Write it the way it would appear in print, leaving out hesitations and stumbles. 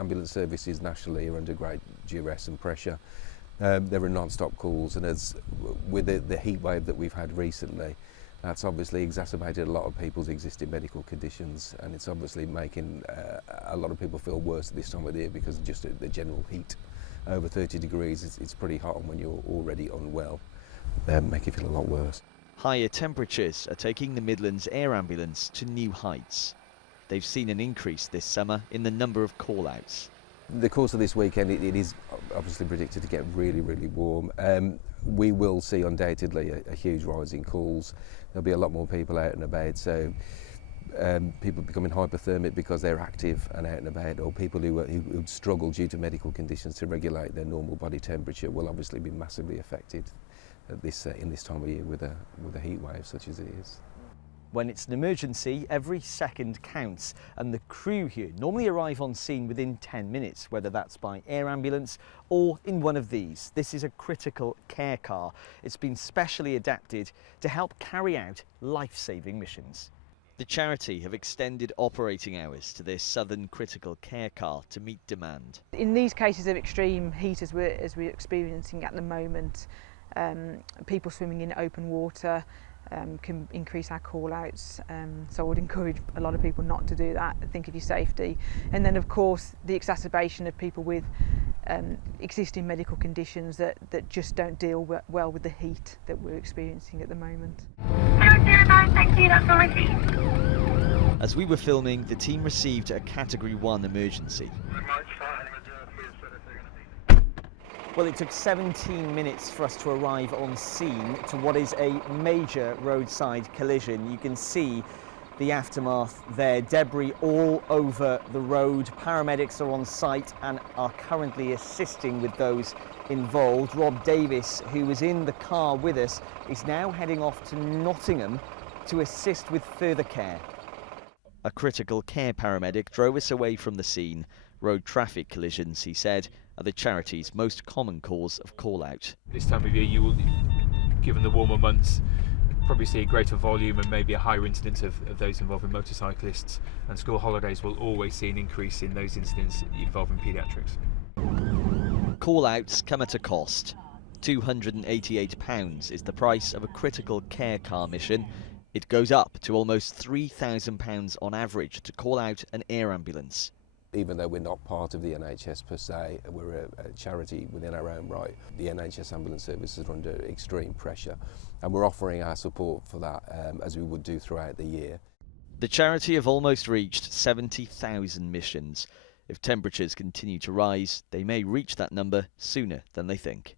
ambulance services nationally are under great duress and pressure. There are non-stop calls, and as with the heat wave that we've had recently, that's obviously exacerbated a lot of people's existing medical conditions, and it's obviously making a lot of people feel worse at this time of the year because of just the general heat. Over 30 degrees, it's pretty hot, and when you're already unwell, make you feel a lot worse. Higher temperatures are taking the Midlands Air Ambulance to new heights. They've seen an increase this summer in the number of call-outs. The course of this weekend, it is obviously predicted to get really, really warm. We will see undoubtedly a huge rise in calls. There'll be a lot more people out and about, so people becoming hypothermic because they're active and out and about, or people who struggle due to medical conditions to regulate their normal body temperature will obviously be massively affected at in this time of year with a heat wave such as it is. When it's an emergency, every second counts, and the crew here normally arrive on scene within 10 minutes, whether that's by air ambulance or in one of these. This is a critical care car. It's been specially adapted to help carry out life-saving missions. The charity have extended operating hours to their Southern critical care car to meet demand. In these cases of extreme heat, as we're experiencing at the moment, people swimming in open water, can increase our call-outs, so I would encourage a lot of people not to do that. Think of your safety. And then of course the exacerbation of people with existing medical conditions that just don't deal well with the heat that we're experiencing at the moment. 009, thank you, that's all I see. As we were filming, the team received a Category 1 emergency. Well, it took 17 minutes for us to arrive on scene to what is a major roadside collision. You can see the aftermath there, debris all over the road. Paramedics are on site and are currently assisting with those involved. Rob Davis, who was in the car with us, is now heading off to Nottingham to assist with further care. A critical care paramedic drove us away from the scene. Road traffic collisions, he said, are the charity's most common cause of call-out. This time of year, you will, given the warmer months, probably see a greater volume and maybe a higher incidence of those involving motorcyclists, and school holidays will always see an increase in those incidents involving paediatrics. Call-outs come at a cost. £288 is the price of a critical care car mission. It goes up to almost £3,000 on average to call out an air ambulance. Even though we're not part of the NHS per se, we're a charity within our own right. The NHS ambulance services are under extreme pressure, and we're offering our support for that as we would do throughout the year. The charity have almost reached 70,000 missions. If temperatures continue to rise, they may reach that number sooner than they think.